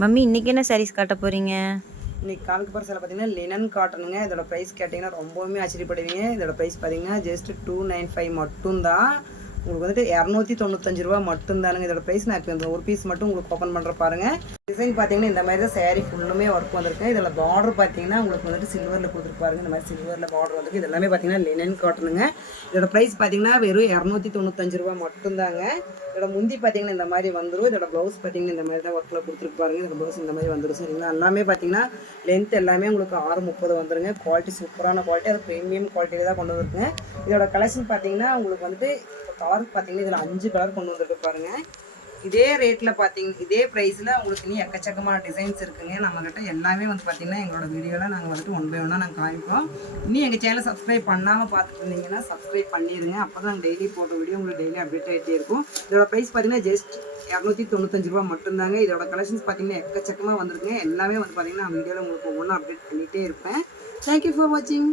Mummy இன்னைக்கு என்ன சாரீஸ் காட்ட போறீங்க? இன்னைக்கு காமிக்க போகிற சேலை பார்த்தீங்கன்னா லினன் காட்டனுங்க. இதோட ப்ரைஸ் கேட்டிங்கன்னா ரொம்பவுமே ஆச்சரியப்படுவீங்க. இதோட ப்ரைஸ் பார்த்தீங்கன்னா ஜஸ்ட் 295 மட்டும்தான். உங்களுக்கு வந்துட்டு 295 ரூபா மட்டும்தானுங்க இதோட ப்ரைஸ். நான் இப்போ இந்த ஒரு பீஸ் மட்டும் உங்களுக்கு ஓப்பன் பண்ணுற பாருங்கள். டிசைன் பார்த்தீங்கன்னா இந்த மாதிரி தான் சேரீ ஃபுல்லுமே ஒர்க் வந்திருக்கு. இதில் பார்டர் பார்த்தீங்கன்னா உங்களுக்கு வந்துட்டு சில்வரில் கொடுத்துருப்பாருங்க. இந்த மாதிரி சில்வரில் பார்டர் வந்துருக்கு. இது எல்லாமே பார்த்தீங்கன்னா லினன் காட்டனுங்க. இதோட ப்ரைஸ் பார்த்தீங்கன்னா வெறும் 295 ரூபா மட்டும்தாங்க. இதோட முந்தி பார்த்தீங்கன்னா இந்த மாதிரி வந்துடும். இதோட ப்ளவுஸ் பார்த்தீங்கன்னா இந்த மாதிரி தான் ஒர்க்கில் கொடுத்துருப்பாருங்க. இதோட ப்ளவுஸ் இந்த மாதிரி வந்துடும். சரிங்களா? எல்லாமே பார்த்தீங்கன்னா லென்த் எல்லாமே உங்களுக்கு 630 வந்துருங்க. குவாலிட்டி சூப்பரான குவாலிட்டி, அது ப்ரீமியம் குவாலிட்டியில் தான் கொண்டு வந்துருக்குங்க. இதோட கலெக்ஷன் பார்த்தீங்கன்னா உங்களுக்கு வந்துட்டு கலர் பார்த்தீங்கன்னா இதில் 5 கலர் கொண்டு வந்துருக்கு பாருங்கள். இதே ரேட்டில் பார்த்தீங்கன்னா இதே ப்ரைஸில் உங்களுக்கு இனி எக்கச்சக்கமான டிசைன்ஸ் இருக்குங்க. நம்மக்கிட்ட எல்லாமே வந்து பார்த்திங்கன்னா எங்களோட வீடியோவில் நாங்கள் வந்துட்டு 1 by 1 நாங்கள் காமிப்போம். இன்னும் எங்கள் சேனலை சப்ஸ்கிரைப் பண்ணாமல் பார்த்துட்டு இருந்தீங்கன்னா சப்ஸ்கிரைப் பண்ணிடுங்க. அப்போ தான் நாங்கள் டெய்லி போட்ட வீடியோ உங்களுக்கு டெய்லி அப்டேட் ஆகிட்டே இருக்கும். இதோட ப்ரைஸ் பார்த்தீங்கன்னா ஜஸ்ட் 295 ரூபா மட்டும்தாங்க. இதோட கலெக்ஷன்ஸ் பார்த்தீங்கன்னா எக்கச்சக்கமாக வந்துருக்குங்க. எல்லாமே வந்து பார்த்திங்கன்னா நான் வீடியோவில் உங்களுக்கு ஒவ்வொன்றும் அப்டேட் பண்ணிகிட்டே இருப்பேன். தேங்க்யூ ஃபார் வாட்சிங்.